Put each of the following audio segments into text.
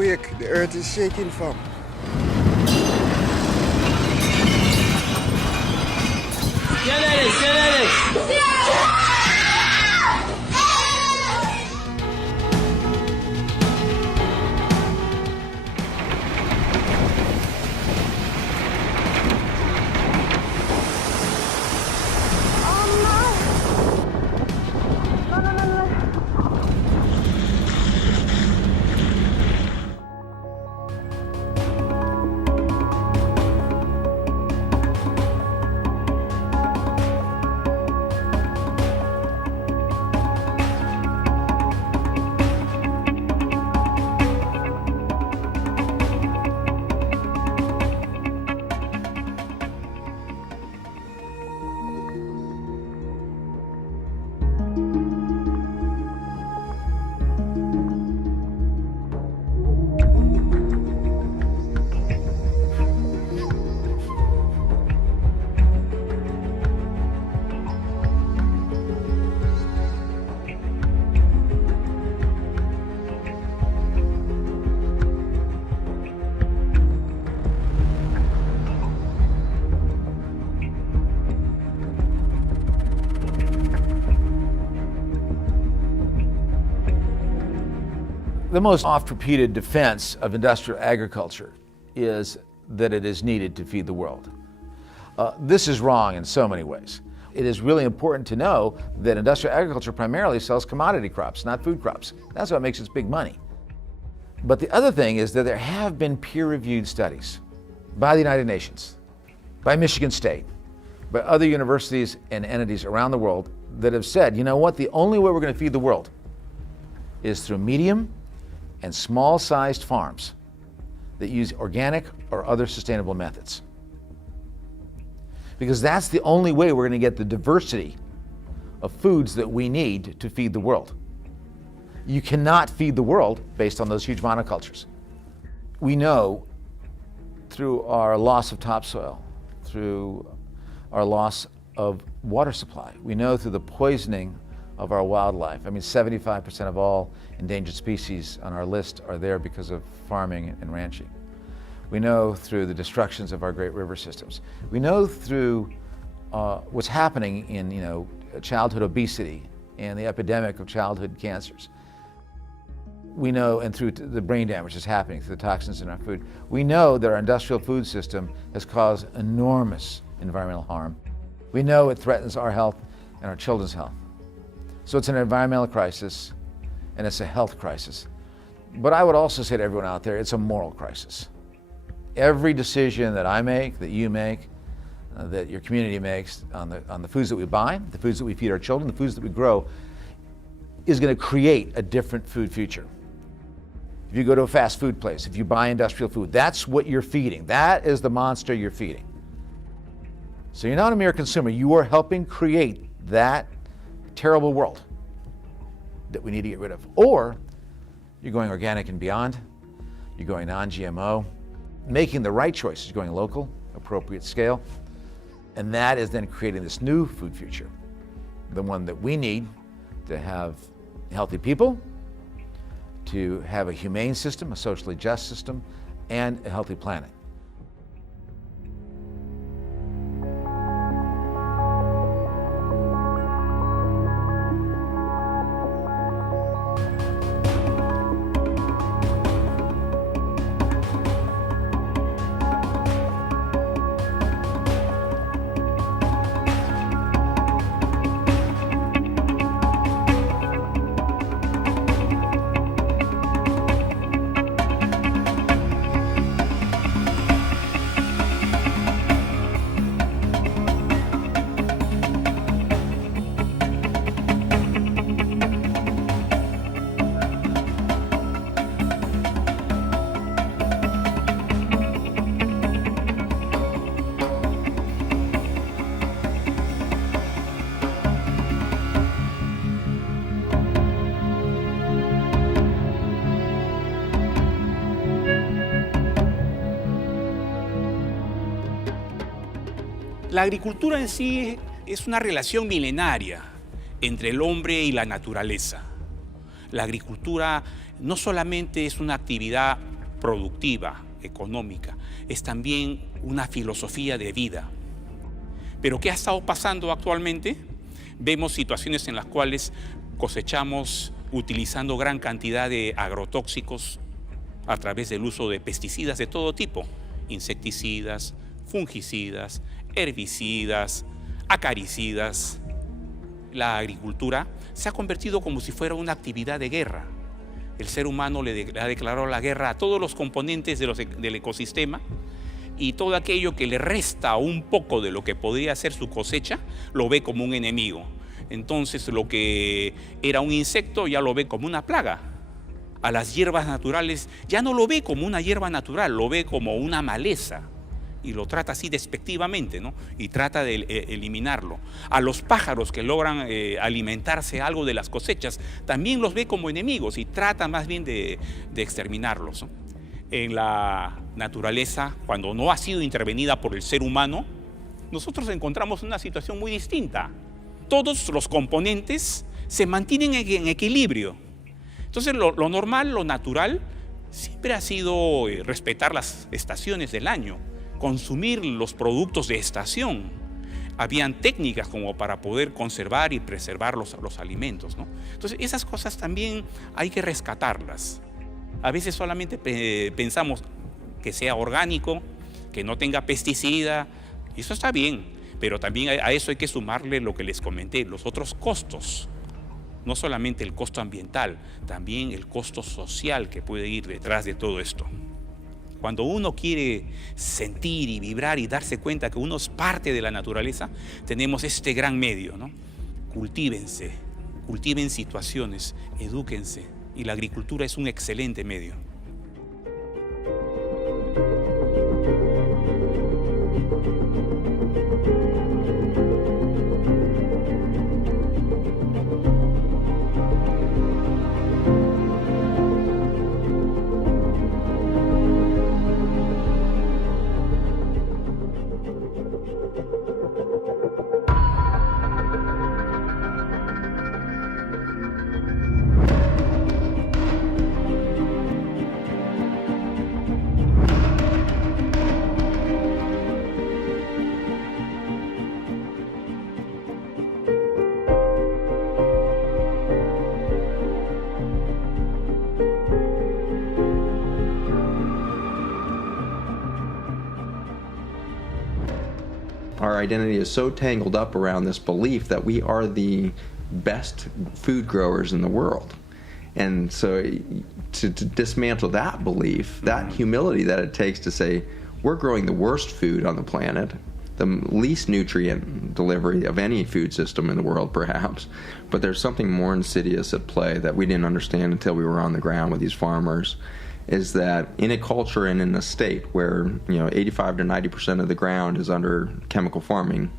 Earthquake, the earth is shaking from. The most oft-repeated defense of industrial agriculture is that it is needed to feed the world. This is wrong in so many ways. It is really important to know that industrial agriculture primarily sells commodity crops, not food crops. That's what makes its big money. But the other thing is that there have been peer-reviewed studies by the United Nations, by Michigan State, by other universities and entities around the world that have said, you know what, the only way we're going to feed the world is through medium and small-sized farms that use organic or other sustainable methods. Because that's the only way we're going to get the diversity of foods that we need to feed the world. You cannot feed the world based on those huge monocultures. We know through our loss of topsoil, through our loss of water supply, we know through the poisoning of our wildlife. I mean, 75% of all endangered species on our list are there because of farming and ranching. We know through the destructions of our great river systems. We know through what's happening in childhood obesity and the epidemic of childhood cancers. We know, and through the brain damage that's happening through the toxins in our food. We know that our industrial food system has caused enormous environmental harm. We know it threatens our health and our children's health. So it's an environmental crisis and it's a health crisis. But I would also say to everyone out there, it's a moral crisis. Every decision that I make, that you make, that your community makes on the foods that we buy, the foods that we feed our children, the foods that we grow, is going to create a different food future. If you go to a fast food place, if you buy industrial food, that's what you're feeding. That is the monster you're feeding. So you're not a mere consumer, you are helping create that terrible world that we need to get rid of. Or you're going organic and beyond, you're going non-GMO, making the right choices, going local, appropriate scale, and that is then creating this new food future, the one that we need to have healthy people, to have a humane system, a socially just system, and a healthy planet. La agricultura en sí es una relación milenaria entre el hombre y la naturaleza. La agricultura no solamente es una actividad productiva, económica, es también una filosofía de vida. Pero ¿qué ha estado pasando actualmente? Vemos situaciones en las cuales cosechamos utilizando gran cantidad de agrotóxicos a través del uso de pesticidas de todo tipo, insecticidas, fungicidas, herbicidas, acaricidas. La agricultura se ha convertido como si fuera una actividad de guerra. El ser humano le ha declarado la guerra a todos los componentes del ecosistema y todo aquello que le resta un poco de lo que podría ser su cosecha, lo ve como un enemigo. Entonces lo que era un insecto ya lo ve como una plaga. A las hierbas naturales ya no lo ve como una hierba natural, lo ve como una maleza. Y lo trata así despectivamente, ¿no? Y trata de eliminarlo. A los pájaros que logran alimentarse algo de las cosechas, también los ve como enemigos y trata más bien de exterminarlos, ¿no? En la naturaleza, cuando no ha sido intervenida por el ser humano, nosotros encontramos una situación muy distinta. Todos los componentes se mantienen en equilibrio. Entonces lo normal, lo natural, siempre ha sido respetar las estaciones del año, consumir los productos de estación. Habían técnicas como para poder conservar y preservar los alimentos, ¿no? Entonces esas cosas también hay que rescatarlas. A veces solamente pensamos que sea orgánico, que no tenga pesticida, eso está bien, pero también a eso hay que sumarle lo que les comenté, los otros costos. No solamente el costo ambiental, también el costo social que puede ir detrás de todo esto. Cuando uno quiere sentir y vibrar y darse cuenta que uno es parte de la naturaleza, tenemos este gran medio, ¿no? Cultívense, cultiven situaciones, edúquense, y la agricultura es un excelente medio. Our identity is so tangled up around this belief that we are the best food growers in the world. And so to dismantle that belief, that humility that it takes to say, we're growing the worst food on the planet, the least nutrient delivery of any food system in the world perhaps, but there's something more insidious at play that we didn't understand until we were on the ground with these farmers, is that in a culture and in a state where 85 to 90% of the ground is under chemical farming,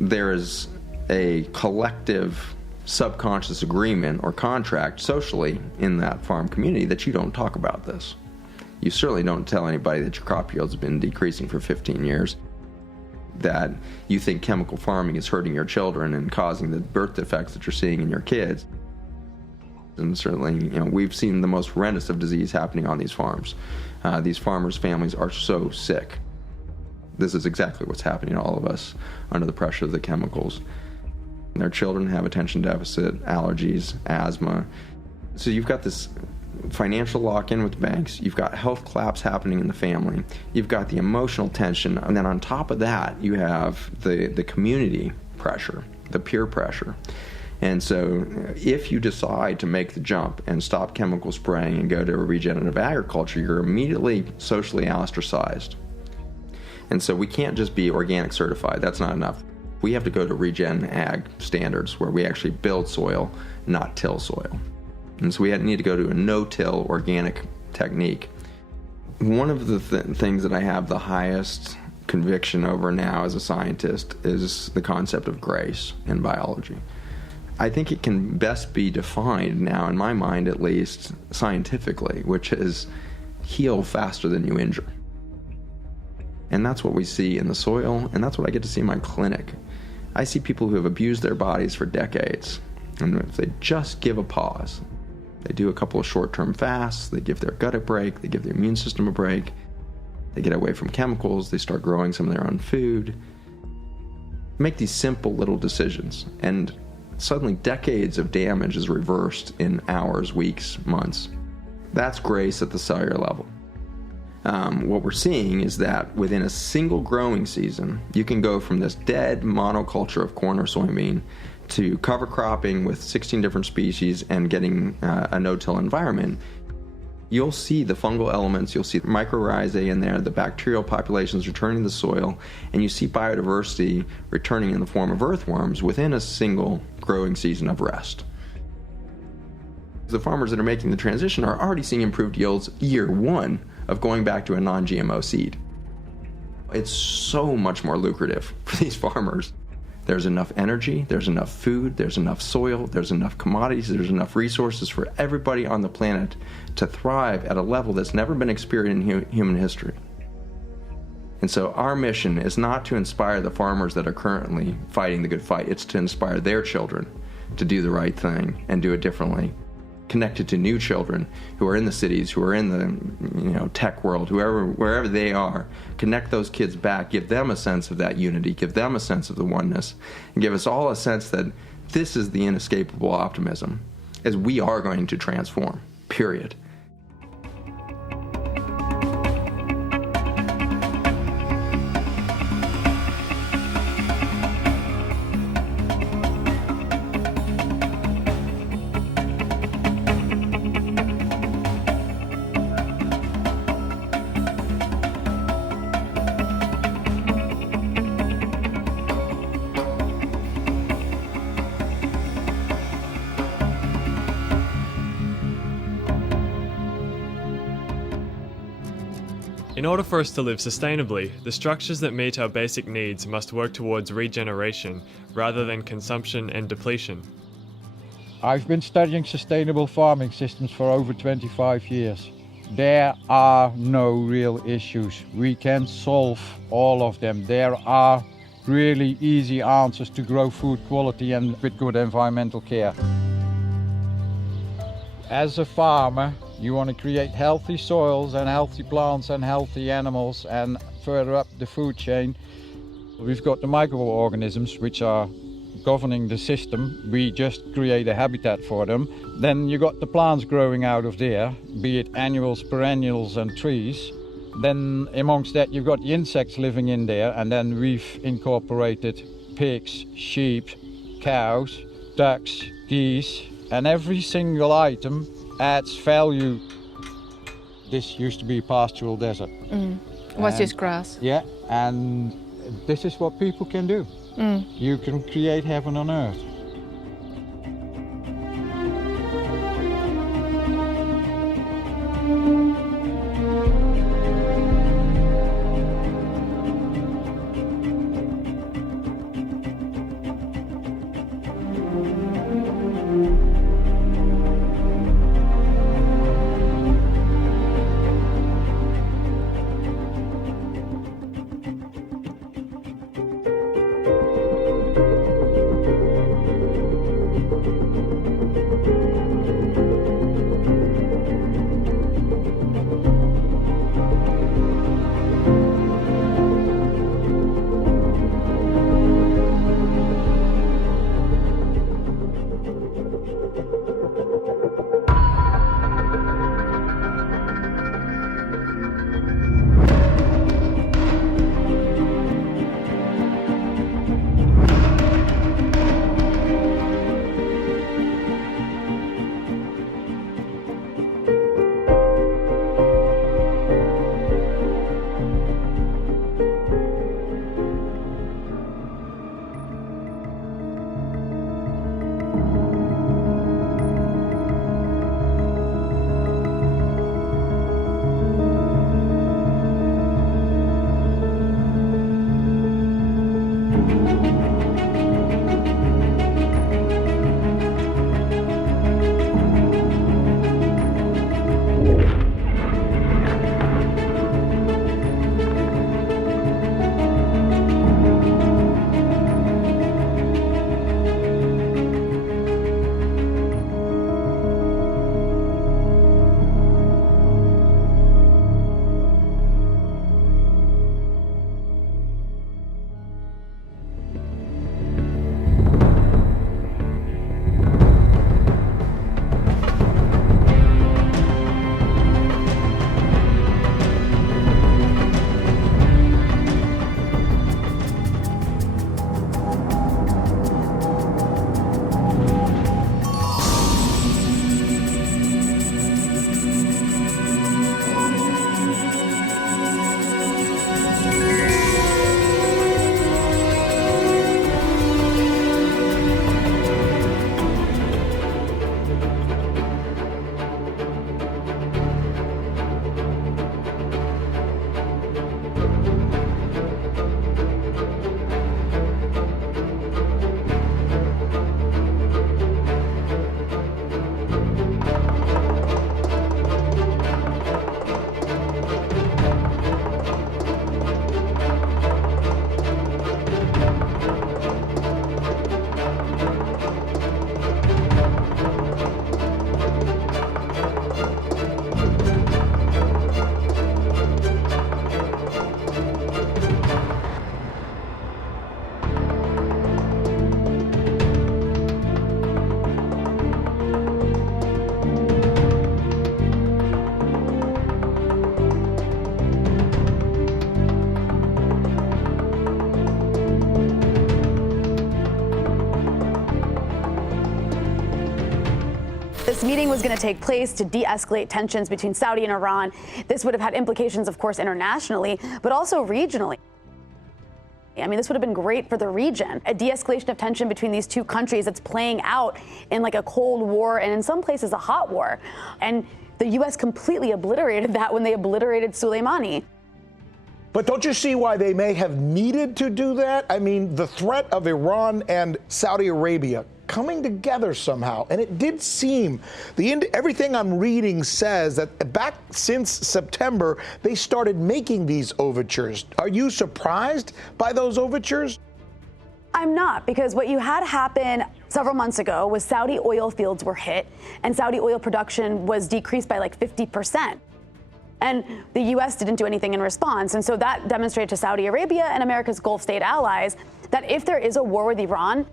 there is a collective subconscious agreement or contract socially in that farm community that you don't talk about this. You certainly don't tell anybody that your crop yields have been decreasing for 15 years, that you think chemical farming is hurting your children and causing the birth defects that you're seeing in your kids. And certainly, we've seen the most horrendous of disease happening on these farms. These farmers' families are so sick. This is exactly what's happening to all of us under the pressure of the chemicals. Their children have attention deficit, allergies, asthma. So you've got this financial lock-in with banks, you've got health collapse happening in the family, you've got the emotional tension, and then on top of that, you have the community pressure, the peer pressure. And so if you decide to make the jump and stop chemical spraying and go to regenerative agriculture, you're immediately socially ostracized. And so we can't just be organic certified. That's not enough. We have to go to regen ag standards where we actually build soil, not till soil. And so we need to go to a no-till organic technique. One of the things that I have the highest conviction over now as a scientist is the concept of grace in biology. I think it can best be defined now, in my mind at least, scientifically, which is heal faster than you injure. And that's what we see in the soil, and that's what I get to see in my clinic. I see people who have abused their bodies for decades, and if they just give a pause, they do a couple of short-term fasts, they give their gut a break, they give their immune system a break, they get away from chemicals, they start growing some of their own food, make these simple little decisions, and suddenly decades of damage is reversed in hours, weeks, months. That's grace at the cellular level. What we're seeing is that within a single growing season, you can go from this dead monoculture of corn or soybean to cover cropping with 16 different species and getting a no-till environment. You'll see the fungal elements, you'll see the mycorrhizae in there, the bacterial populations returning to the soil, and you see biodiversity returning in the form of earthworms within a single growing season of rest. The farmers that are making the transition are already seeing improved yields year one of going back to a non-GMO seed. It's so much more lucrative for these farmers. There's enough energy, there's enough food, there's enough soil, there's enough commodities, there's enough resources for everybody on the planet to thrive at a level that's never been experienced in human history. And so our mission is not to inspire the farmers that are currently fighting the good fight, it's to inspire their children to do the right thing and do it differently. Connected to new children who are in the cities, who are in the tech world, wherever they are, connect those kids back, give them a sense of that unity, give them a sense of the oneness, and give us all a sense that this is the inescapable optimism, as we are going to transform, period. In order for us to live sustainably, the structures that meet our basic needs must work towards regeneration rather than consumption and depletion. I've been studying sustainable farming systems for over 25 years. There are no real issues. We can solve all of them. There are really easy answers to grow food quality and with good environmental care. As a farmer, you want to create healthy soils and healthy plants and healthy animals, and further up the food chain, we've got the microorganisms which are governing the system. We just create a habitat for them. Then you got the plants growing out of there, be it annuals, perennials and trees. Then amongst that you've got the insects living in there, and then we've incorporated pigs, sheep, cows, ducks, geese, and every single item adds value. This used to be a pastoral desert. Was just grass. Yeah, and this is what people can do. You can create heaven on earth. This meeting was going to take place to de-escalate tensions between Saudi and Iran. This would have had implications, of course, internationally, but also regionally. I mean, this would have been great for the region. A de-escalation of tension between these two countries that's playing out in like a Cold War and in some places a hot war. And the U.S. completely obliterated that when they obliterated Soleimani. But don't you see why they may have needed to do that? I mean, the threat of Iran and Saudi Arabia coming together somehow, and it did seem, everything I'm reading says that back since September, they started making these overtures. Are you surprised by those overtures? I'm not, because what you had happen several months ago was Saudi oil fields were hit, and Saudi oil production was decreased by like 50%. And the U.S. didn't do anything in response. And so that demonstrated to Saudi Arabia and America's Gulf state allies that if there is a war with Iran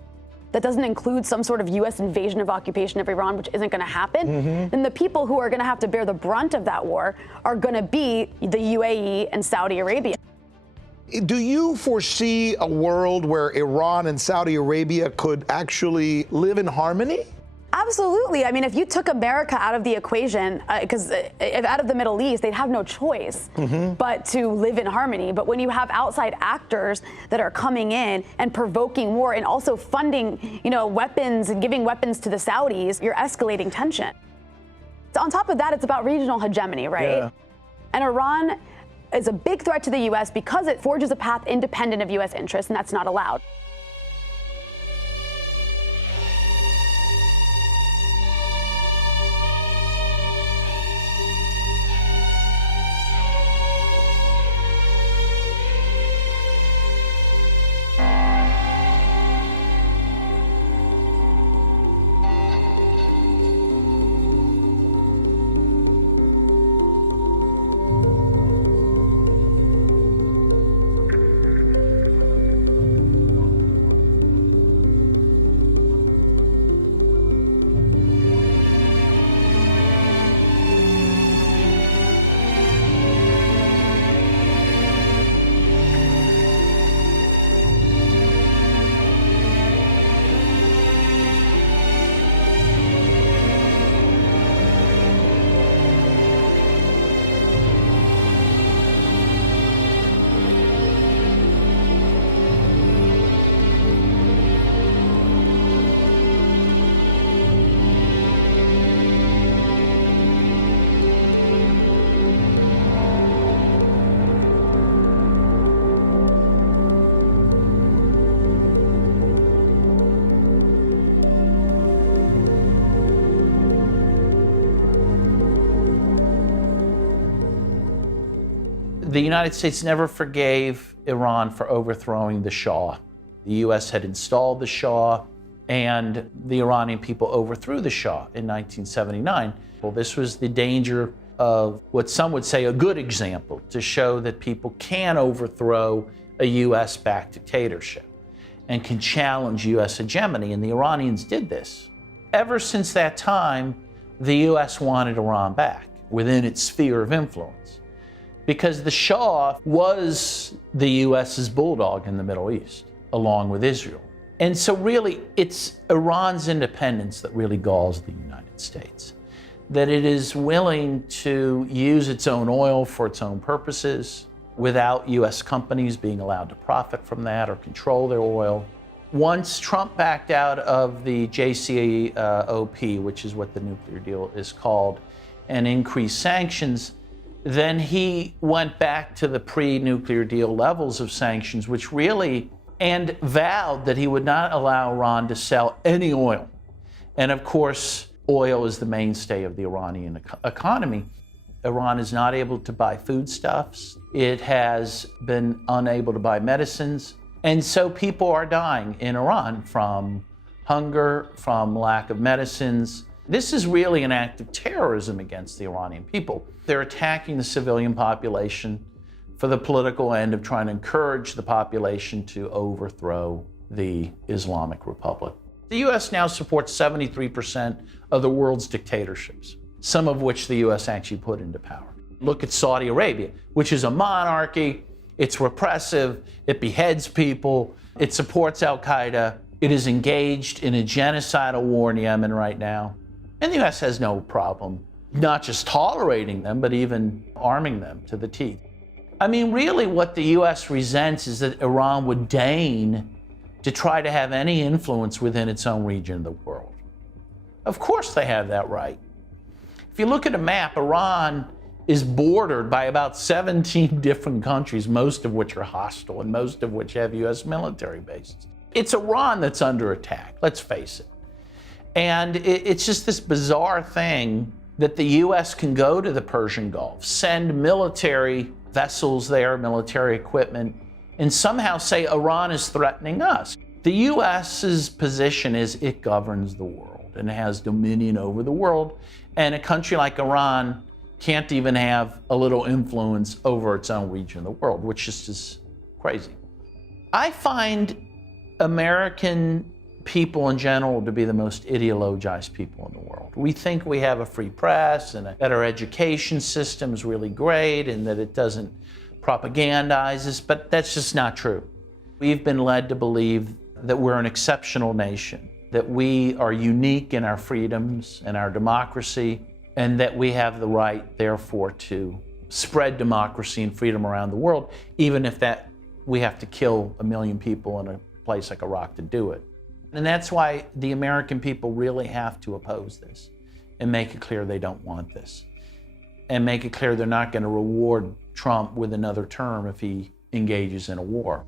that doesn't include some sort of U.S. invasion of occupation of Iran, which isn't going to happen, then the people who are going to have to bear the brunt of that war are going to be the UAE and Saudi Arabia. Do you foresee a world where Iran and Saudi Arabia could actually live in harmony? Absolutely. I mean, if you took America out of the equation, because out of the Middle East, they'd have no choice but to live in harmony. But when you have outside actors that are coming in and provoking war and also funding, weapons and giving weapons to the Saudis, you're escalating tension. So on top of that, it's about regional hegemony, right? Yeah. And Iran is a big threat to the U.S. because it forges a path independent of U.S. interests, and that's not allowed. The United States never forgave Iran for overthrowing the Shah. The U.S. had installed the Shah, and the Iranian people overthrew the Shah in 1979. Well, this was the danger of what some would say a good example to show that people can overthrow a U.S.-backed dictatorship and can challenge U.S. hegemony, and the Iranians did this. Ever since that time, the U.S. wanted Iran back within its sphere of influence, because the Shah was the U.S.'s bulldog in the Middle East, along with Israel. And so really, it's Iran's independence that really galls the United States, that it is willing to use its own oil for its own purposes without U.S. companies being allowed to profit from that or control their oil. Once Trump backed out of the JCPOA, which is what the nuclear deal is called, and increased sanctions, then he went back to the pre-nuclear deal levels of sanctions, which really, and vowed that he would not allow Iran to sell any oil. And of course, oil is the mainstay of the Iranian economy. Iran is not able to buy foodstuffs. It has been unable to buy medicines. And so people are dying in Iran from hunger, from lack of medicines. This is really an act of terrorism against the Iranian people. They're attacking the civilian population for the political end of trying to encourage the population to overthrow the Islamic Republic. The U.S. now supports 73% of the world's dictatorships, some of which the U.S. actually put into power. Look at Saudi Arabia, which is a monarchy. It's repressive. It beheads people. It supports Al-Qaeda. It is engaged in a genocidal war in Yemen right now. And the U.S. has no problem not just tolerating them, but even arming them to the teeth. I mean, really what the U.S. resents is that Iran would deign to try to have any influence within its own region of the world. Of course they have that right. If you look at a map, Iran is bordered by about 17 different countries, most of which are hostile and most of which have U.S. military bases. It's Iran that's under attack, let's face it. And it's just this bizarre thing that the U.S. can go to the Persian Gulf, send military vessels there, military equipment, and somehow say Iran is threatening us. The U.S.'s position is it governs the world and has dominion over the world, and a country like Iran can't even have a little influence over its own region of the world, which just is crazy. I find American people in general to be the most ideologized people in the world. We think we have a free press and that our education system is really great and that it doesn't propagandize us, but that's just not true. We've been led to believe that we're an exceptional nation, that we are unique in our freedoms and our democracy, and that we have the right, therefore, to spread democracy and freedom around the world, even if that we have to kill 1 million people in a place like Iraq to do it. And that's why the American people really have to oppose this and make it clear they don't want this. And make it clear they're not going to reward Trump with another term if he engages in a war.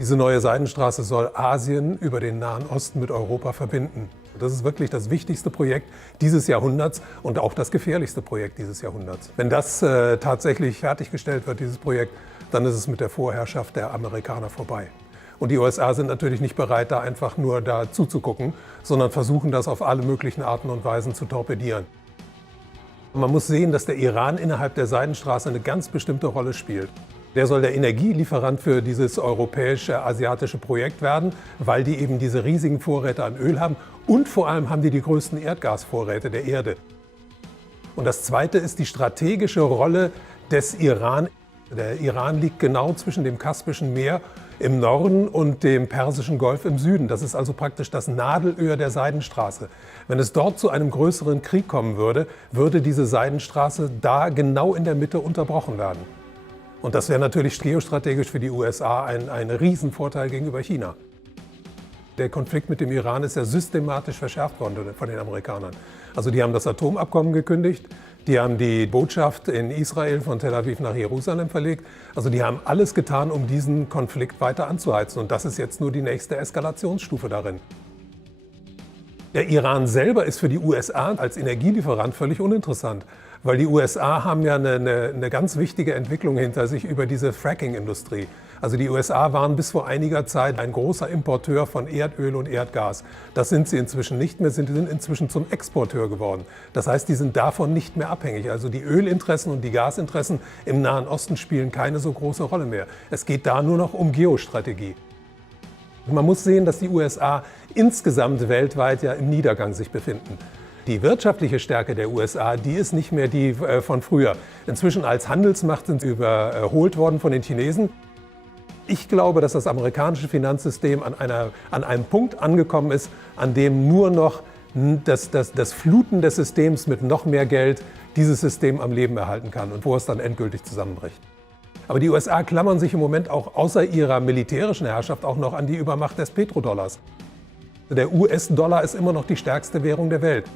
Diese neue Seidenstraße soll Asien über den Nahen Osten mit Europa verbinden. Das ist wirklich das wichtigste Projekt dieses Jahrhunderts und auch das gefährlichste Projekt dieses Jahrhunderts. Wenn das tatsächlich fertiggestellt wird, dieses Projekt, dann ist es mit der Vorherrschaft der Amerikaner vorbei. Und die USA sind natürlich nicht bereit, da einfach nur da zuzugucken, sondern versuchen das auf alle möglichen Arten und Weisen zu torpedieren. Man muss sehen, dass der Iran innerhalb der Seidenstraße eine ganz bestimmte Rolle spielt. Der soll der Energielieferant für dieses europäische, asiatische Projekt werden, weil die eben diese riesigen Vorräte an Öl haben und vor allem haben die größten Erdgasvorräte der Erde. Und das Zweite ist die strategische Rolle des Iran. Der Iran liegt genau zwischen dem Kaspischen Meer im Norden und dem Persischen Golf im Süden. Das ist also praktisch das Nadelöhr der Seidenstraße. Wenn es dort zu einem größeren Krieg kommen würde, würde diese Seidenstraße da genau in der Mitte unterbrochen werden. Und das wäre natürlich geostrategisch für die USA ein Riesenvorteil gegenüber China. Der Konflikt mit dem Iran ist ja systematisch verschärft worden von den Amerikanern. Also die haben das Atomabkommen gekündigt, die haben die Botschaft in Israel von Tel Aviv nach Jerusalem verlegt. Also die haben alles getan, um diesen Konflikt weiter anzuheizen. Und das ist jetzt nur die nächste Eskalationsstufe darin. Der Iran selber ist für die USA als Energielieferant völlig uninteressant. Weil die USA haben ja eine ganz wichtige Entwicklung hinter sich über diese Fracking-Industrie. Also die USA waren bis vor einiger Zeit ein großer Importeur von Erdöl und Erdgas. Das sind sie inzwischen nicht mehr, sind inzwischen zum Exporteur geworden. Das heißt, die sind davon nicht mehr abhängig. Also die Ölinteressen und die Gasinteressen im Nahen Osten spielen keine so große Rolle mehr. Es geht da nur noch um Geostrategie. Man muss sehen, dass die USA insgesamt weltweit ja im Niedergang sich befinden. Die wirtschaftliche Stärke der USA, die ist nicht mehr die von früher. Inzwischen als Handelsmacht sind sie überholt worden von den Chinesen. Ich glaube, dass das amerikanische Finanzsystem an einem Punkt angekommen ist, an dem nur noch das Fluten des Systems mit noch mehr Geld dieses System am Leben erhalten kann und wo es dann endgültig zusammenbricht. Aber die USA klammern sich im Moment auch außer ihrer militärischen Herrschaft auch noch an die Übermacht des Petrodollars. Der US-Dollar ist immer noch die stärkste Währung der Welt.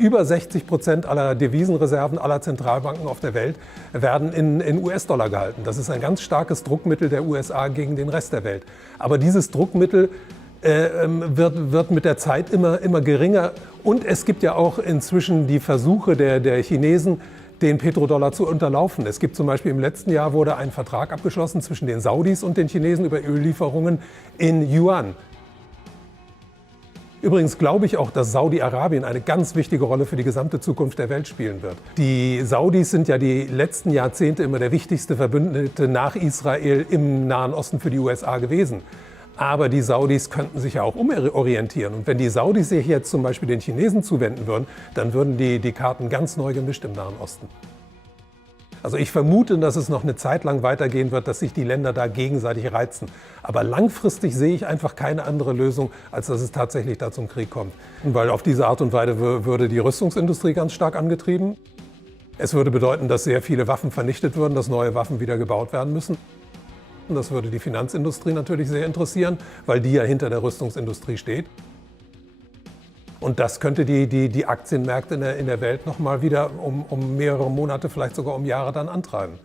Über 60% aller Devisenreserven aller Zentralbanken auf der Welt werden in US-Dollar gehalten. Das ist ein ganz starkes Druckmittel der USA gegen den Rest der Welt. Aber dieses Druckmittel wird mit der Zeit immer geringer. Und es gibt ja auch inzwischen die Versuche der Chinesen, den Petrodollar zu unterlaufen. Es gibt zum Beispiel im letzten Jahr wurde ein Vertrag abgeschlossen zwischen den Saudis und den Chinesen über Öllieferungen in Yuan. Übrigens glaube ich auch, dass Saudi-Arabien eine ganz wichtige Rolle für die gesamte Zukunft der Welt spielen wird. Die Saudis sind ja die letzten Jahrzehnte immer der wichtigste Verbündete nach Israel im Nahen Osten für die USA gewesen. Aber die Saudis könnten sich ja auch umorientieren. Und wenn die Saudis sich jetzt zum Beispiel den Chinesen zuwenden würden, dann würden die Karten ganz neu gemischt im Nahen Osten. Also ich vermute, dass es noch eine Zeit lang weitergehen wird, dass sich die Länder da gegenseitig reizen. Aber langfristig sehe ich einfach keine andere Lösung, als dass es tatsächlich da zum Krieg kommt. Weil auf diese Art und Weise würde die Rüstungsindustrie ganz stark angetrieben. Es würde bedeuten, dass sehr viele Waffen vernichtet würden, dass neue Waffen wieder gebaut werden müssen. Das würde die Finanzindustrie natürlich sehr interessieren, weil die ja hinter der Rüstungsindustrie steht. Und das könnte die Aktienmärkte in der Welt noch mal wieder um mehrere Monate, vielleicht sogar um Jahre dann antreiben.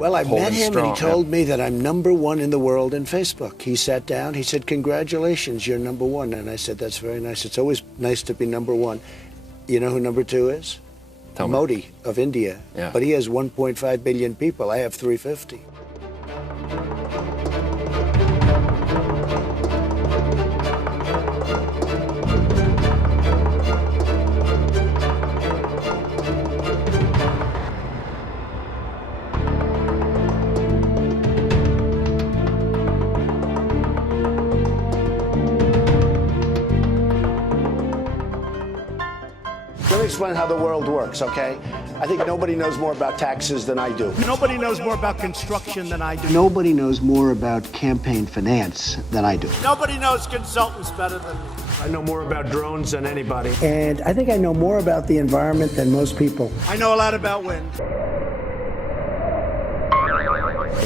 Well, I met him and he told me that I'm #1 in the world in Facebook. He sat down, he said, "Congratulations, you're #1." And I said, "That's very nice. It's always nice to be #1. You know who #2 is? Modi of India. Yeah. But he has 1.5 billion people. I have 350. Let me explain how the world works, okay? I think nobody knows more about taxes than I do. Nobody knows more about construction than I do. Nobody knows more about campaign finance than I do. Nobody knows consultants better than me. I know more about drones than anybody. And I think I know more about the environment than most people. I know a lot about wind.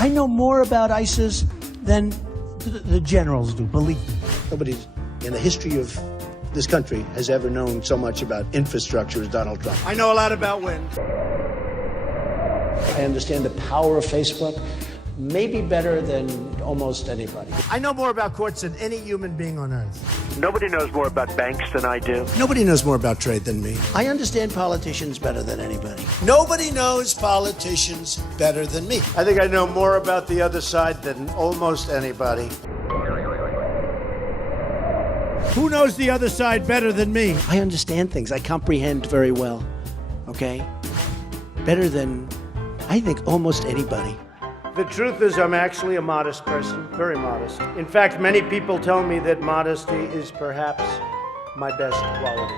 I know more about ISIS than the generals do, believe me. Nobody in the history of this country has ever known so much about infrastructure as Donald Trump. I know a lot about wind. I understand the power of Facebook. maybe better than almost anybody. I know more about courts than any human being on earth. Nobody knows more about banks than I do. Nobody knows more about trade than me. I understand politicians better than anybody. Nobody knows politicians better than me. I think I know more about the other side than almost anybody. Who knows the other side better than me? I understand things. I comprehend very well. Okay? Better than, I think, almost anybody. The truth is, I'm actually a modest person, very modest. In fact, many people tell me that modesty is perhaps my best quality.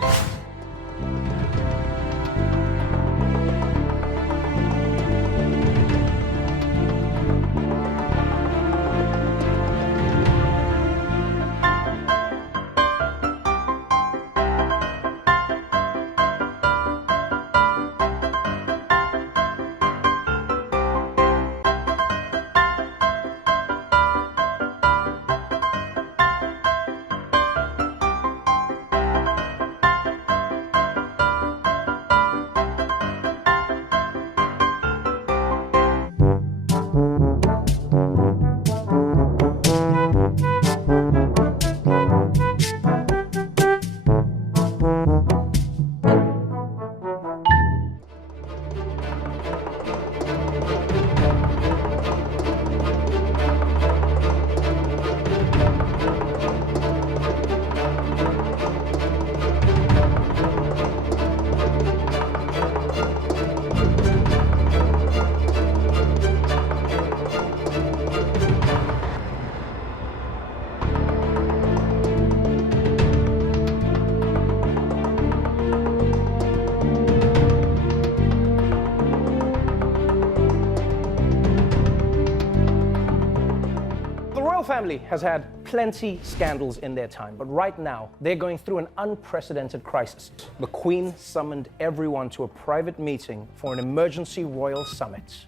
Family has had plenty scandals in their time, but right now they're going through an unprecedented crisis. The Queen summoned everyone to a private meeting for an emergency royal summit.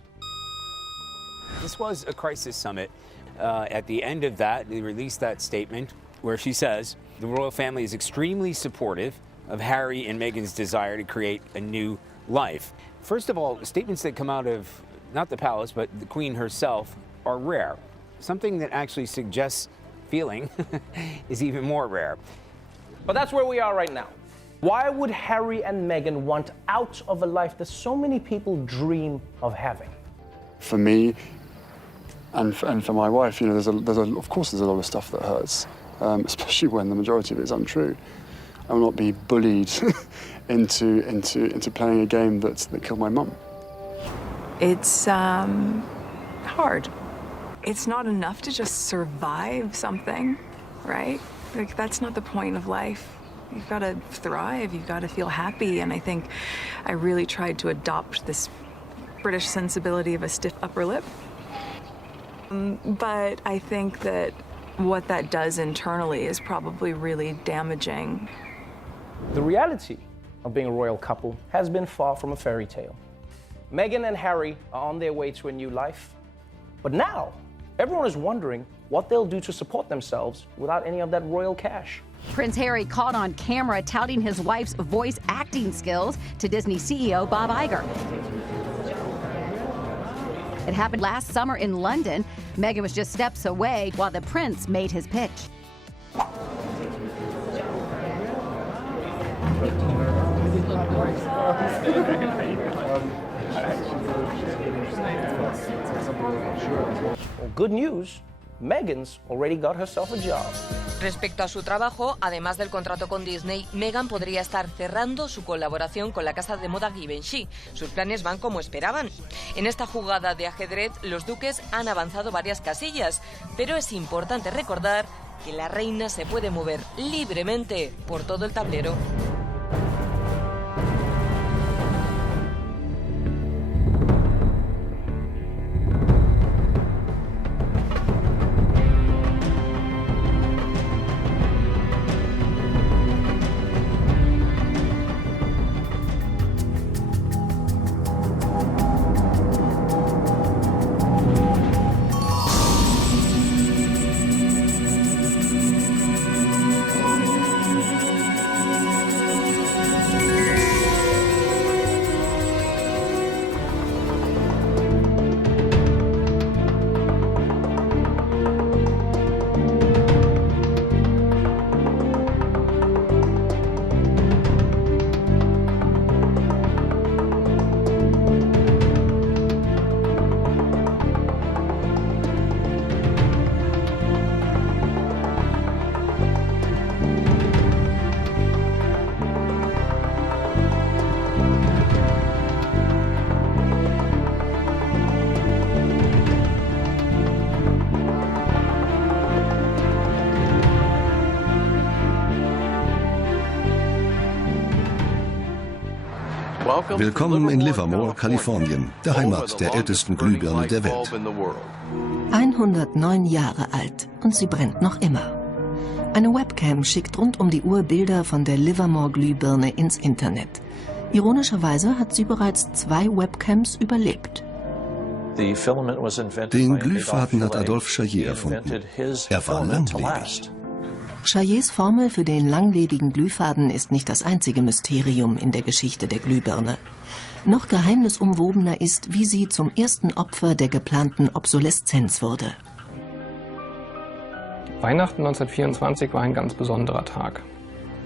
This was a crisis summit. At the end of that, they released that statement where she says the royal family is extremely supportive of Harry and Meghan's desire to create a new life. First of all, statements that come out of not the palace, but the Queen herself are rare. Something that actually suggests feeling is even more rare. But that's where we are right now. Why would Harry and Meghan want out of a life that so many people dream of having? For me, and for my wife, you know, of course there's a lot of stuff that hurts, especially when the majority of it is untrue. I will not be bullied into playing a game that killed my mum. It's hard. It's not enough to just survive something, right? Like, that's not the point of life. You've got to thrive, you've got to feel happy, and I think I really tried to adopt this British sensibility of a stiff upper lip. But I think that what that does internally is probably really damaging. The reality of being a royal couple has been far from a fairy tale. Meghan and Harry are on their way to a new life, but now everyone is wondering what they'll do to support themselves without any of that royal cash. Prince Harry caught on camera touting his wife's voice acting skills to Disney CEO Bob Iger. It happened last summer in London. Meghan was just steps away while the prince made his pitch. Well, good news, Meghan's already got herself a job. Respecto a su trabajo, además del contrato con Disney, Meghan podría estar cerrando su colaboración con la casa de moda Givenchy. Sus planes van como esperaban. En esta jugada de ajedrez, los duques han avanzado varias casillas, pero es importante recordar que la reina se puede mover libremente por todo el tablero. Willkommen in Livermore, Kalifornien, der Heimat der ältesten Glühbirne der Welt. 109 Jahre alt und sie brennt noch immer. Eine Webcam schickt rund um die Uhr Bilder von der Livermore-Glühbirne ins Internet. Ironischerweise hat sie bereits 2 Webcams überlebt. Den Glühfaden hat Adolphe Chaillet erfunden. Er war langlebig. Chaillets Formel für den langlebigen Glühfaden ist nicht das einzige Mysterium in der Geschichte der Glühbirne. Noch geheimnisumwobener ist, wie sie zum ersten Opfer der geplanten Obsoleszenz wurde. Weihnachten 1924 war ein ganz besonderer Tag.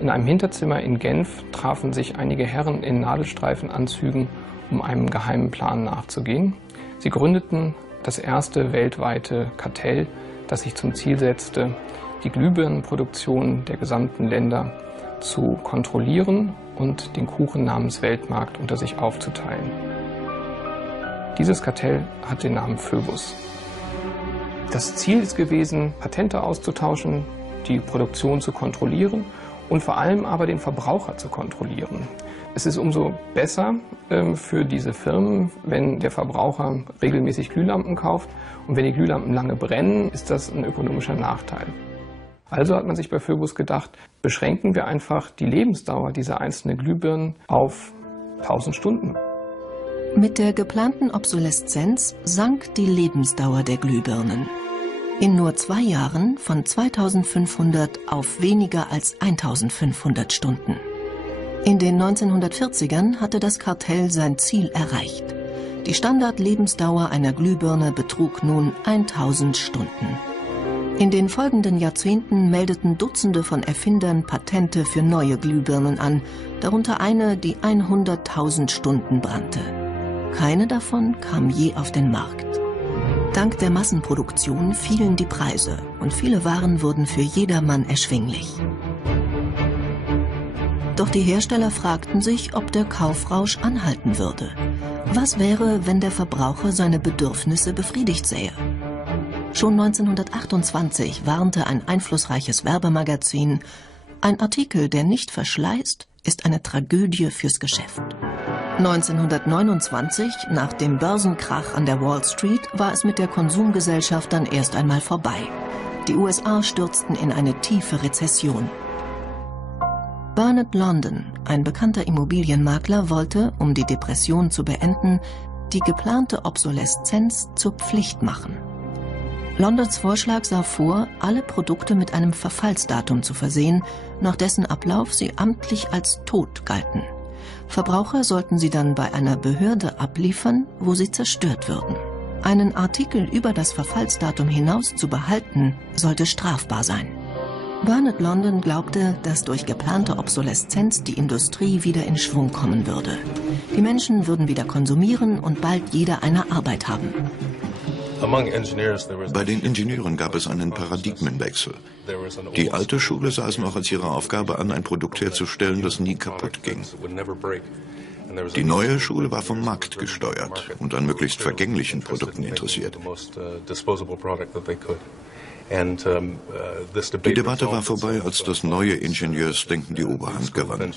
In einem Hinterzimmer in Genf trafen sich einige Herren in Nadelstreifenanzügen, um einem geheimen Plan nachzugehen. Sie gründeten das erste weltweite Kartell, das sich zum Ziel setzte, die Glühbirnenproduktion der gesamten Länder zu kontrollieren und den Kuchen namens Weltmarkt unter sich aufzuteilen. Dieses Kartell hat den Namen Phöbus. Das Ziel ist gewesen, Patente auszutauschen, die Produktion zu kontrollieren und vor allem aber den Verbraucher zu kontrollieren. Es ist umso besser für diese Firmen, wenn der Verbraucher regelmäßig Glühlampen kauft, und wenn die Glühlampen lange brennen, ist das ein ökonomischer Nachteil. Also hat man sich bei Phöbus gedacht, beschränken wir einfach die Lebensdauer dieser einzelnen Glühbirnen auf 1000 Stunden. Mit der geplanten Obsoleszenz sank die Lebensdauer der Glühbirnen. In nur 2 Jahren von 2500 auf weniger als 1500 Stunden. In den 1940ern hatte das Kartell sein Ziel erreicht. Die Standardlebensdauer einer Glühbirne betrug nun 1000 Stunden. In den folgenden Jahrzehnten meldeten Dutzende von Erfindern Patente für neue Glühbirnen an, darunter eine, die 100.000 Stunden brannte. Keine davon kam je auf den Markt. Dank der Massenproduktion fielen die Preise und viele Waren wurden für jedermann erschwinglich. Doch die Hersteller fragten sich, ob der Kaufrausch anhalten würde. Was wäre, wenn der Verbraucher seine Bedürfnisse befriedigt sähe? Schon 1928 warnte ein einflussreiches Werbemagazin: Ein Artikel, der nicht verschleißt, ist eine Tragödie fürs Geschäft. 1929, nach dem Börsenkrach an der Wall Street, war es mit der Konsumgesellschaft dann erst einmal vorbei. Die USA stürzten in eine tiefe Rezession. Bernard London, ein bekannter Immobilienmakler, wollte, um die Depression zu beenden, die geplante Obsoleszenz zur Pflicht machen. Londons Vorschlag sah vor, alle Produkte mit einem Verfallsdatum zu versehen, nach dessen Ablauf sie amtlich als tot galten. Verbraucher sollten sie dann bei einer Behörde abliefern, wo sie zerstört würden. Einen Artikel über das Verfallsdatum hinaus zu behalten, sollte strafbar sein. Bernard London glaubte, dass durch geplante Obsoleszenz die Industrie wieder in Schwung kommen würde. Die Menschen würden wieder konsumieren und bald jeder eine Arbeit haben. Bei den Ingenieuren gab es einen Paradigmenwechsel. Die alte Schule sah es noch als ihre Aufgabe an, ein Produkt herzustellen, das nie kaputt ging. Die neue Schule war vom Markt gesteuert und an möglichst vergänglichen Produkten interessiert. Die Debatte war vorbei, als das neue Ingenieursdenken die Oberhand gewann.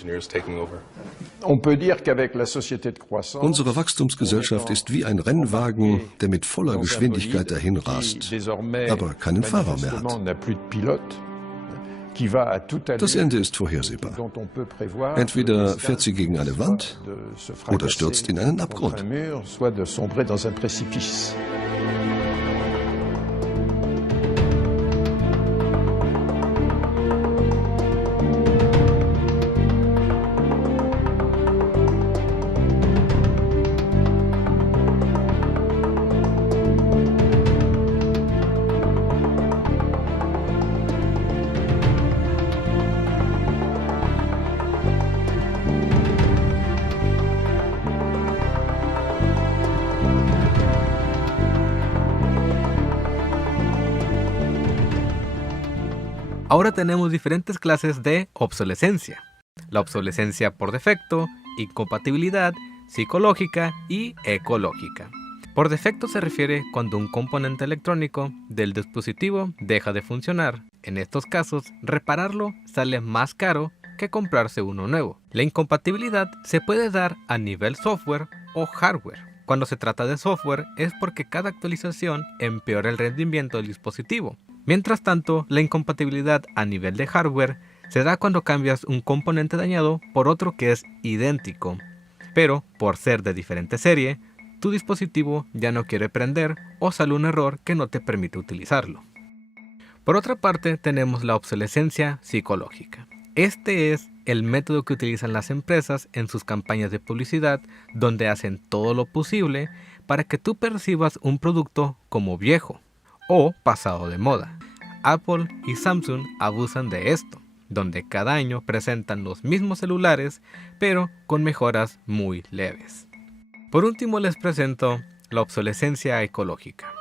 Unsere Wachstumsgesellschaft ist wie ein Rennwagen, der mit voller Geschwindigkeit dahin rast, aber keinen Fahrer mehr hat. Das Ende ist vorhersehbar. Entweder fährt sie gegen eine Wand oder stürzt in einen Abgrund. Ahora tenemos diferentes clases de obsolescencia. La obsolescencia por defecto, incompatibilidad, psicológica y ecológica. Por defecto se refiere cuando un componente electrónico del dispositivo deja de funcionar. En estos casos, repararlo sale más caro que comprarse uno nuevo. La incompatibilidad se puede dar a nivel software o hardware. Cuando se trata de software es porque cada actualización empeora el rendimiento del dispositivo. Mientras tanto, la incompatibilidad a nivel de hardware se da cuando cambias un componente dañado por otro que es idéntico, pero por ser de diferente serie, tu dispositivo ya no quiere prender o sale un error que no te permite utilizarlo. Por otra parte, tenemos la obsolescencia psicológica. Este es el método que utilizan las empresas en sus campañas de publicidad, donde hacen todo lo posible para que tú percibas un producto como viejo o pasado de moda. Apple y Samsung abusan de esto, donde cada año presentan los mismos celulares, pero con mejoras muy leves. Por último les presento la obsolescencia ecológica,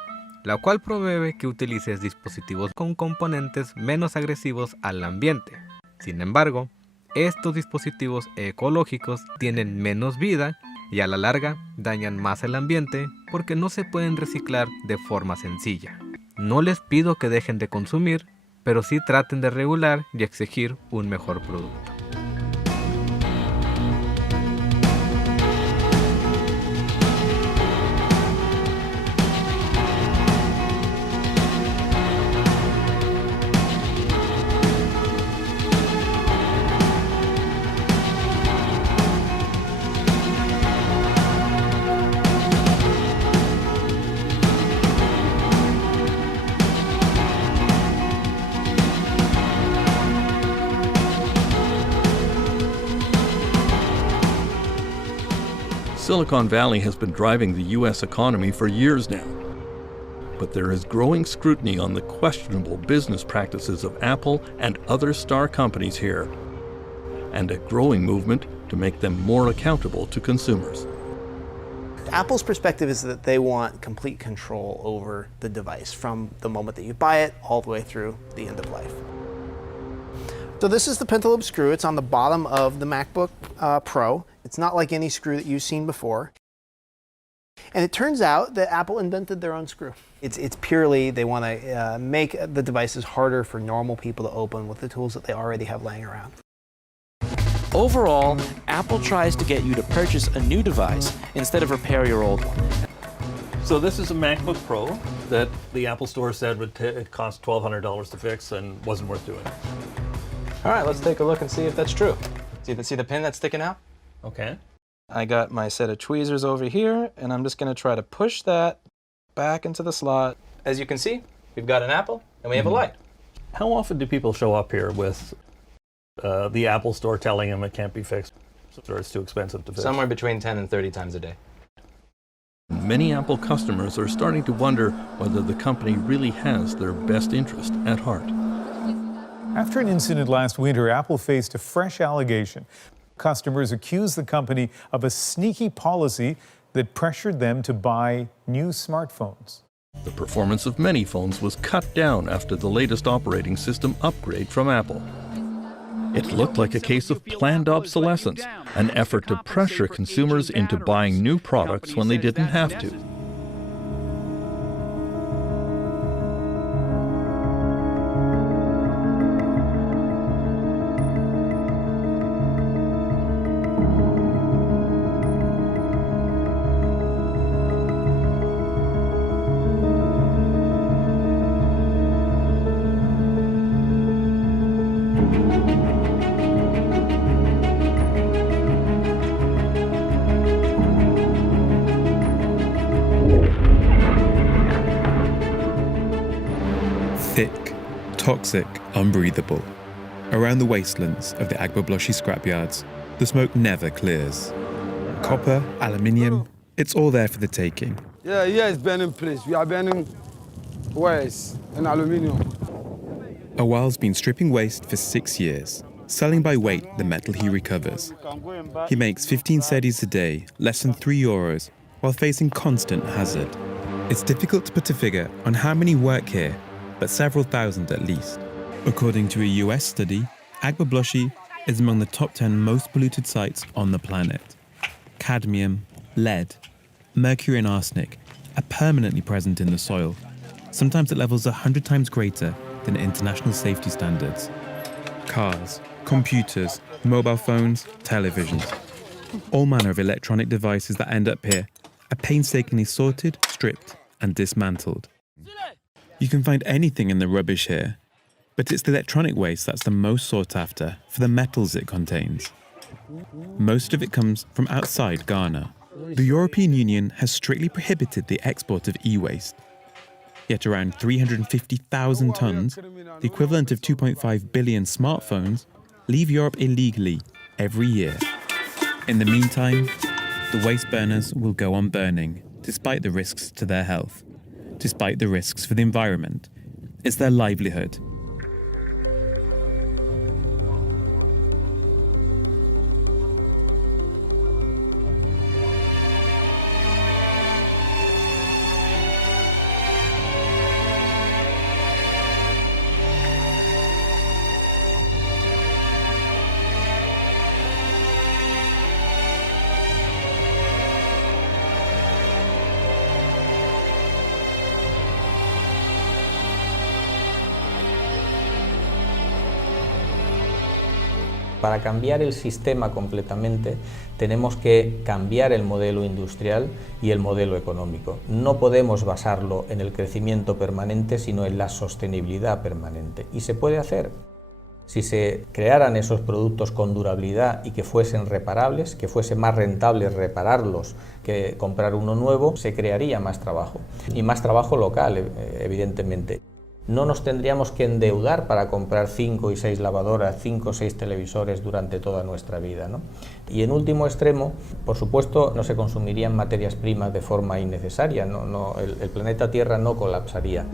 la cual promueve que utilices dispositivos con componentes menos agresivos al ambiente. Sin embargo, estos dispositivos ecológicos tienen menos vida y a la larga dañan más el ambiente porque no se pueden reciclar de forma sencilla. No les pido que dejen de consumir, pero sí traten de regular y exigir un mejor producto. Silicon Valley has been driving the U.S. economy for years now. But there is growing scrutiny on the questionable business practices of Apple and other star companies here, and a growing movement to make them more accountable to consumers. Apple's perspective is that they want complete control over the device from the moment that you buy it all the way through the end of life. So this is the pentalobe screw. It's on the bottom of the MacBook Pro. It's not like any screw that you've seen before. And it turns out that Apple invented their own screw. It's purely they want to make the devices harder for normal people to open with the tools that they already have laying around. Overall, Apple tries to get you to purchase a new device instead of repair your old one. So this is a MacBook Pro that the Apple Store said would cost $1,200 to fix and wasn't worth doing. All right, let's take a look and see if that's true. See the pin that's sticking out? Okay. I got my set of tweezers over here, and I'm just going to try to push that back into the slot. As you can see, we've got an Apple, and we have a light. How often do people show up here with the Apple Store telling them it can't be fixed or it's too expensive to fix? Somewhere between 10 and 30 times a day. Many Apple customers are starting to wonder whether the company really has their best interest at heart. After an incident last winter, Apple faced a fresh allegation. Customers accused the company of a sneaky policy that pressured them to buy new smartphones. The performance of many phones was cut down after the latest operating system upgrade from Apple. It looked like a case of planned obsolescence, an effort to pressure consumers into buying new products when they didn't have to. Thick, toxic, unbreathable. Around the wastelands of the Agbobloshy scrapyards, the smoke never clears. Copper, aluminium, it's all there for the taking. Yeah, it's burning place. We are burning waste and aluminium. Awal's been stripping waste for 6 years, selling by weight the metal he recovers. He makes 15 cedis a day, less than €3, while facing constant hazard. It's difficult to put a figure on how many work here, but several thousand at least. According to a US study, Agbobloshy is among the top 10 most polluted sites on the planet. Cadmium, lead, mercury and arsenic are permanently present in the soil, sometimes at levels 100 times greater than international safety standards. Cars, computers, mobile phones, televisions. All manner of electronic devices that end up here are painstakingly sorted, stripped, and dismantled. You can find anything in the rubbish here, but it's the electronic waste that's the most sought after for the metals it contains. Most of it comes from outside Ghana. The European Union has strictly prohibited the export of e-waste. Yet around 350,000 tons, the equivalent of 2.5 billion smartphones, leave Europe illegally every year. In the meantime, the waste burners will go on burning, despite the risks to their health, despite the risks for the environment. It's their livelihood. Para cambiar el sistema completamente, tenemos que cambiar el modelo industrial y el modelo económico. No podemos basarlo en el crecimiento permanente, sino en la sostenibilidad permanente. Y se puede hacer. Si se crearan esos productos con durabilidad y que fuesen reparables, que fuese más rentable repararlos que comprar uno nuevo, se crearía más trabajo. Y más trabajo local, evidentemente. No nos tendríamos que endeudar para comprar 5 y 6 lavadoras, 5 o 6 televisores durante toda nuestra vida, ¿no? Y en último extremo, por supuesto, no se consumirían materias primas de forma innecesaria, el planeta Tierra no colapsaría.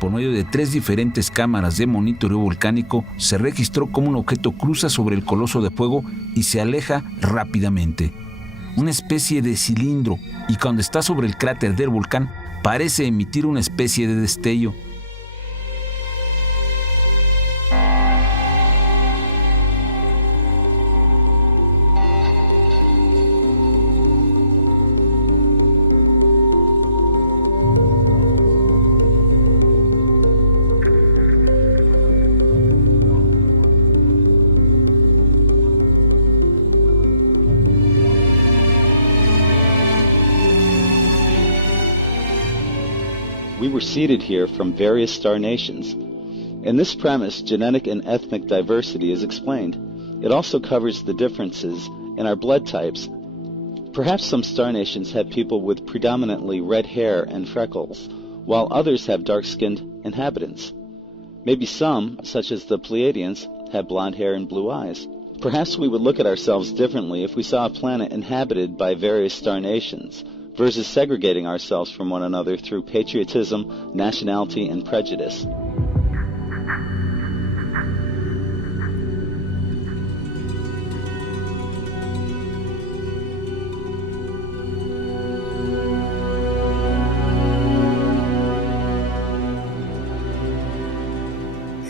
Por medio de 3 diferentes cámaras de monitoreo volcánico, se registró cómo un objeto cruza sobre el coloso de fuego y se aleja rápidamente. Una especie de cilindro, y cuando está sobre el cráter del volcán, parece emitir una especie de destello. we were seeded here from various star nations. In this premise, genetic and ethnic diversity is explained. It also covers the differences in our blood types. Perhaps some star nations have people with predominantly red hair and freckles, while others have dark-skinned inhabitants. Maybe some, such as the Pleiadians, have blonde hair and blue eyes. Perhaps we would look at ourselves differently if we saw a planet inhabited by various star nations, versus segregating ourselves from one another through patriotism, nationality, and prejudice.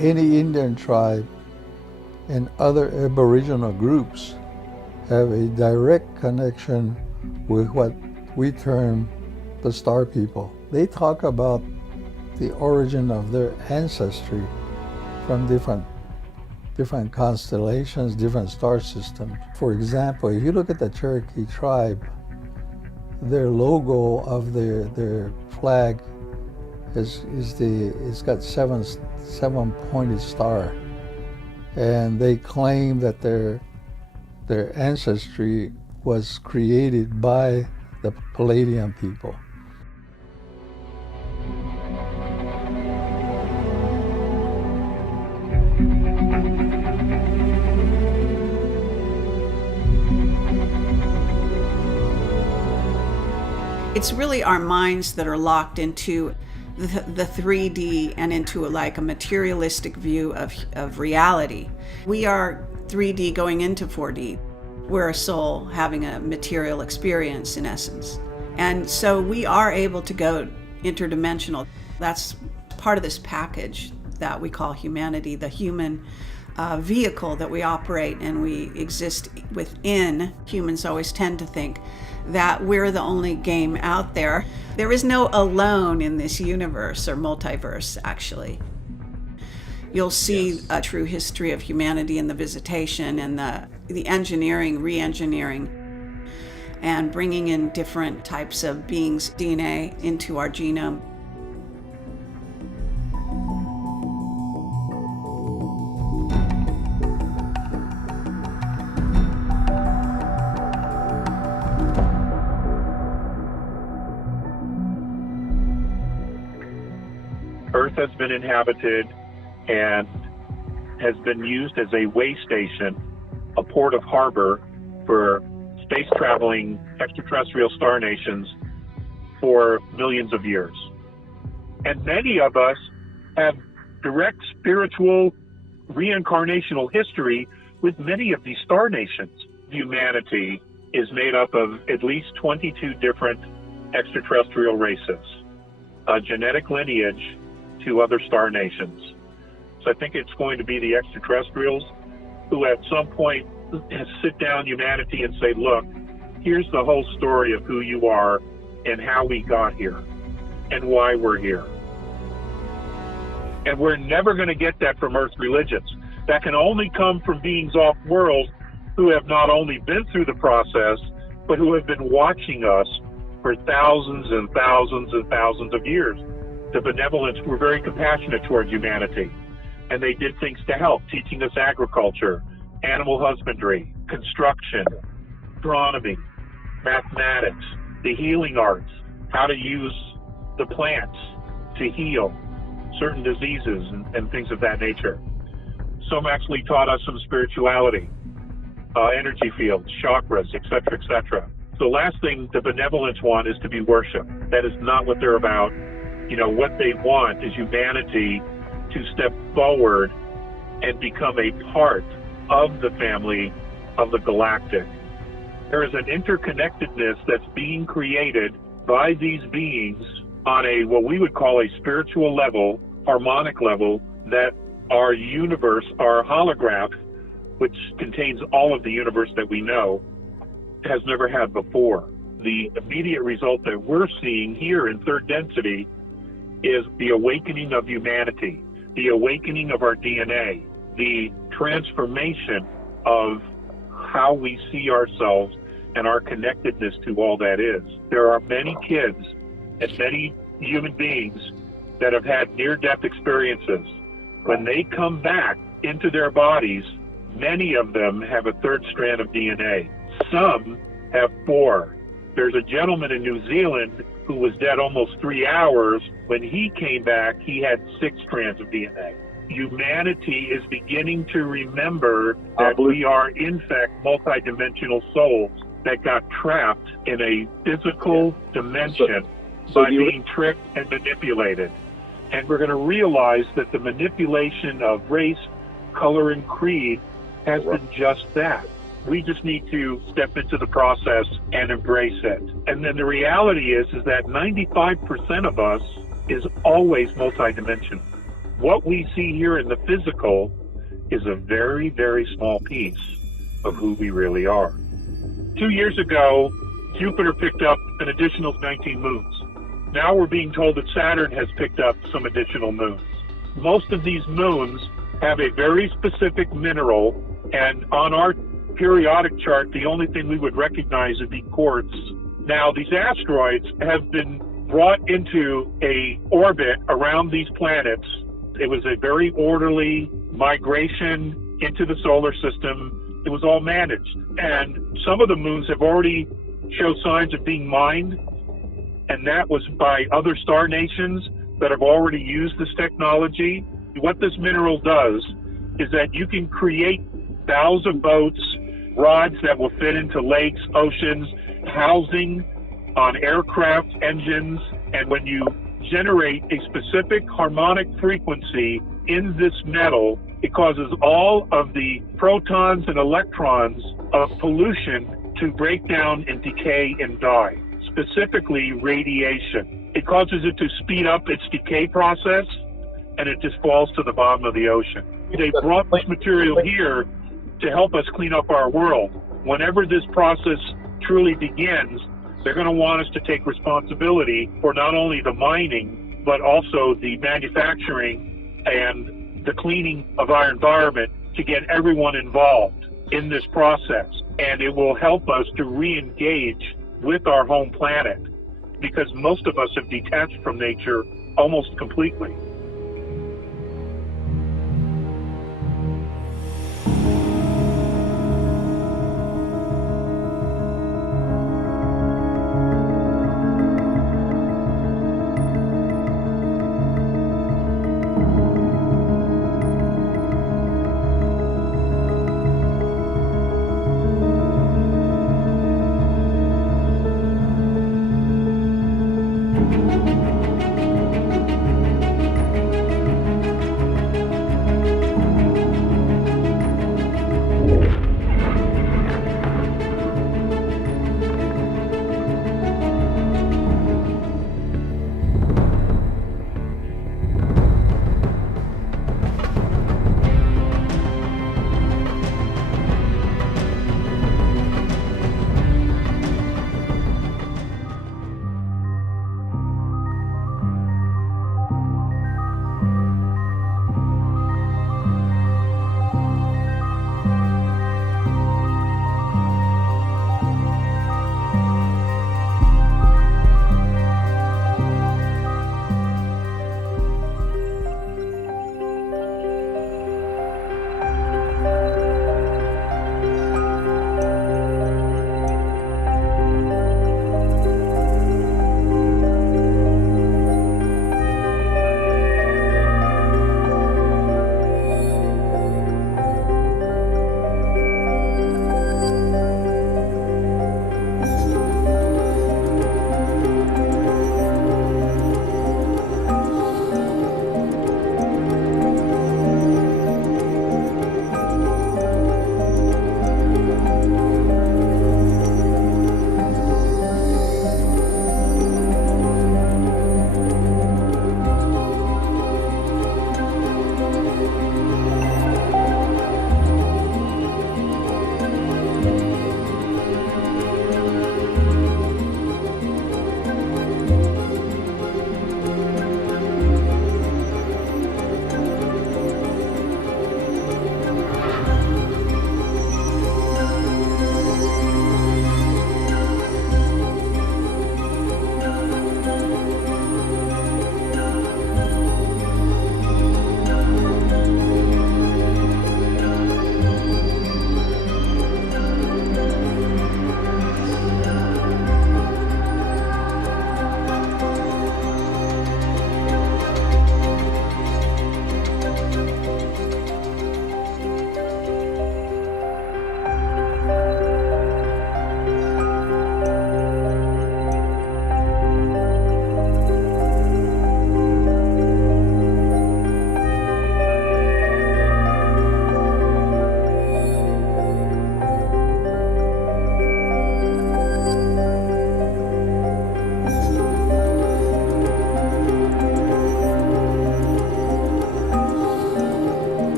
Any Indian tribe and other Aboriginal groups have a direct connection with what we term the star people. They talk about the origin of their ancestry from different constellations, different star systems. For example, if you look at the Cherokee tribe, their logo of their flag it's got seven-pointed star, and they claim that their ancestry was created by the Pleiadian people. It's really our minds that are locked into the 3D and into like a materialistic view of reality. We are 3D going into 4D. We're a soul having a material experience in essence. And so we are able to go interdimensional. That's part of this package that we call humanity, the human vehicle that we operate and we exist within. Humans always tend to think that we're the only game out there. There is no alone in this universe or multiverse, actually. You'll see a true history of humanity in the visitation and the engineering, re-engineering, and bringing in different types of beings' DNA into our genome. Earth has been inhabited and has been used as a way station, a port of harbor for space-traveling extraterrestrial star nations for millions of years. And many of us have direct spiritual reincarnational history with many of these star nations. Humanity is made up of at least 22 different extraterrestrial races, a genetic lineage to other star nations. So I think it's going to be the extraterrestrials who at some point sit down humanity and say, look, here's the whole story of who you are and how we got here and why we're here. And we're never going to get that from Earth religions. That can only come from beings off-world who have not only been through the process, but who have been watching us for thousands and thousands and thousands of years. The benevolents were very compassionate toward humanity, and they did things to help, teaching us agriculture, animal husbandry, construction, astronomy, mathematics, the healing arts, how to use the plants to heal certain diseases and things of that nature. Some actually taught us some spirituality, energy fields, chakras, etc., etc. The last thing the benevolents want is to be worshipped. That is not what they're about. You know, what they want is humanity to step forward and become a part of the family of the galactic. There is an interconnectedness that's being created by these beings on a, what we would call a spiritual level, harmonic level, that our universe, our holograph, which contains all of the universe that we know, has never had before. The immediate result that we're seeing here in third density is the awakening of humanity, the awakening of our DNA, the transformation of how we see ourselves and our connectedness to all that is. There are many kids and many human beings that have had near-death experiences. When they come back into their bodies, many of them have a third strand of DNA. Some have 4. There's a gentleman in New Zealand who was dead almost 3 hours. When he came back, he had 6 strands of DNA. Humanity is beginning to remember that we are, in fact, multidimensional souls that got trapped in a physical dimension by being tricked and manipulated. And we're going to realize that the manipulation of race, color, and creed has been just that. We just need to step into the process and embrace it. And then the reality is that 95% of us is always multidimensional. What we see here in the physical is a very, very small piece of who we really are. 2 years ago, Jupiter picked up an additional 19 moons. Now we're being told that Saturn has picked up some additional moons. Most of these moons have a very specific mineral, and on our periodic chart, the only thing we would recognize would be quartz. Now, these asteroids have been brought into a orbit around these planets. It was a very orderly migration into the solar system. It was all managed. And some of the moons have already shown signs of being mined, and that was by other star nations that have already used this technology. What this mineral does is that you can create bows of boats, rods that will fit into lakes, oceans, housing on aircraft engines, and when you generate a specific harmonic frequency in this metal, it causes all of the protons and electrons of pollution to break down and decay and die, specifically radiation. It causes it to speed up its decay process, and it just falls to the bottom of the ocean. They brought this material here to help us clean up our world. Whenever this process truly begins, they're going to want us to take responsibility for not only the mining, but also the manufacturing and the cleaning of our environment to get everyone involved in this process. And it will help us to re-engage with our home planet, because most of us have detached from nature almost completely.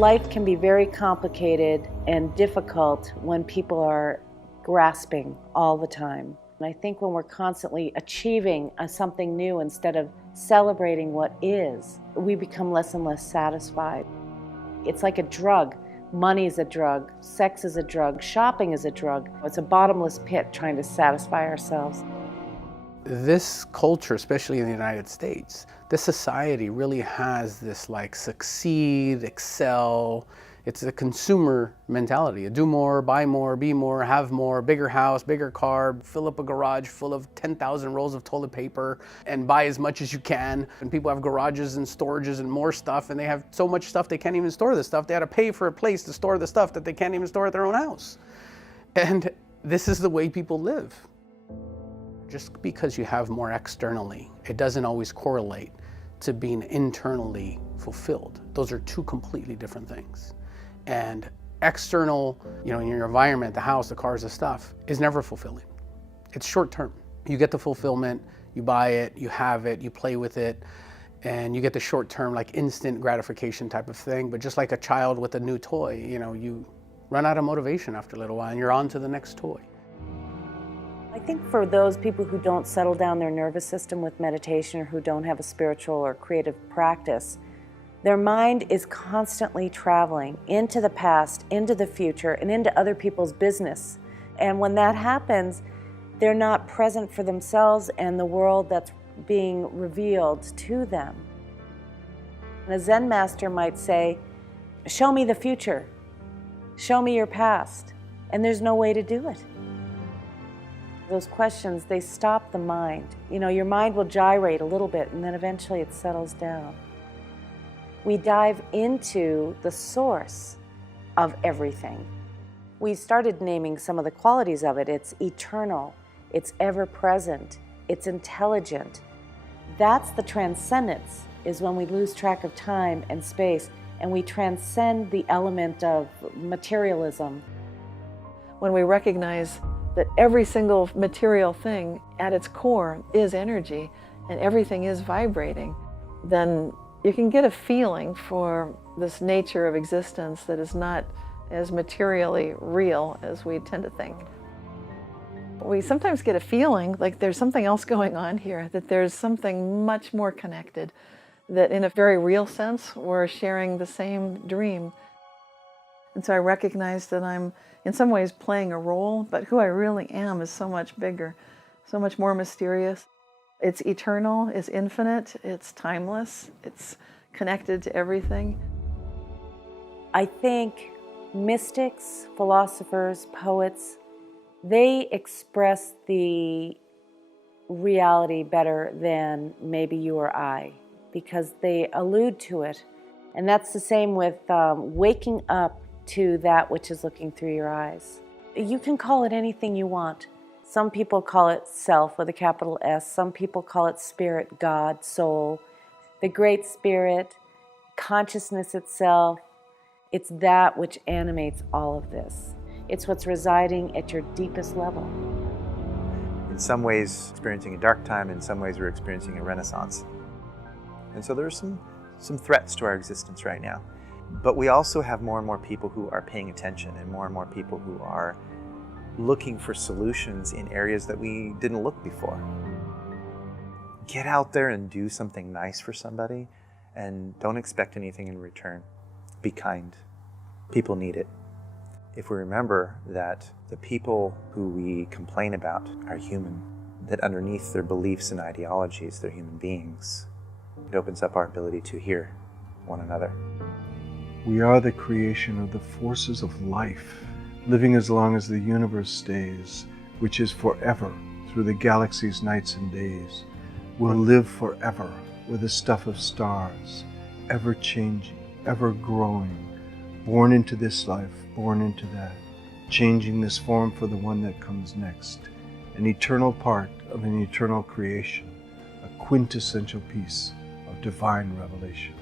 Life can be very complicated and difficult when people are grasping all the time. And I think when we're constantly achieving something new instead of celebrating what is, we become less and less satisfied. It's like a drug. Money is a drug, sex is a drug, shopping is a drug. It's a bottomless pit trying to satisfy ourselves. This culture, especially in the United States, this society really has this like succeed, excel. It's a consumer mentality. Do more, buy more, be more, have more, bigger house, bigger car, fill up a garage full of 10,000 rolls of toilet paper and buy as much as you can. And people have garages and storages and more stuff, and they have so much stuff they can't even store the stuff. They had to pay for a place to store the stuff that they can't even store at their own house. And this is the way people live. Just because you have more externally, it doesn't always correlate to being internally fulfilled. Those are two completely different things. And external, in your environment, the house, the cars, the stuff, is never fulfilling. It's short term. You get the fulfillment, you buy it, you have it, you play with it, and you get the short term, like instant gratification type of thing. But just like a child with a new toy, you run out of motivation after a little while and you're on to the next toy. I think for those people who don't settle down their nervous system with meditation or who don't have a spiritual or creative practice, their mind is constantly traveling into the past, into the future, and into other people's business. And when that happens, they're not present for themselves and the world that's being revealed to them. And a Zen master might say, show me the future, show me your past, and there's no way to do it. Those questions, they stop the mind. Your mind will gyrate a little bit and then eventually it settles down. We dive into the source of everything. We started naming some of the qualities of it. It's eternal, it's ever-present, it's intelligent. That's the transcendence, is when we lose track of time and space and we transcend the element of materialism. When we recognize that every single material thing at its core is energy and everything is vibrating, then you can get a feeling for this nature of existence that is not as materially real as we tend to think. We sometimes get a feeling like there's something else going on here, that there's something much more connected, that in a very real sense, we're sharing the same dream. And so I recognize that I'm in some ways playing a role, but who I really am is so much bigger, so much more mysterious. It's eternal, it's infinite, it's timeless, it's connected to everything. I think mystics, philosophers, poets, they express the reality better than maybe you or I, because they allude to it. And that's the same with waking up to that which is looking through your eyes. You can call it anything you want. Some people call it self with a capital S. Some people call it spirit, God, soul, the great spirit, consciousness itself. It's that which animates all of this. It's what's residing at your deepest level. In some ways, experiencing a dark time, in some ways, we're experiencing a renaissance. And so there's some threats to our existence right now. But we also have more and more people who are paying attention and more people who are looking for solutions in areas that we didn't look before. Get out there and do something nice for somebody and don't expect anything in return. Be kind. People need it. If we remember that the people who we complain about are human, that underneath their beliefs and ideologies, they're human beings, it opens up our ability to hear one another. We are the creation of the forces of life, living as long as the universe stays, which is forever, through the galaxy's nights and days. We'll live forever with the stuff of stars, ever changing, ever growing, born into this life, born into that, changing this form for the one that comes next, an eternal part of an eternal creation, a quintessential piece of divine revelation.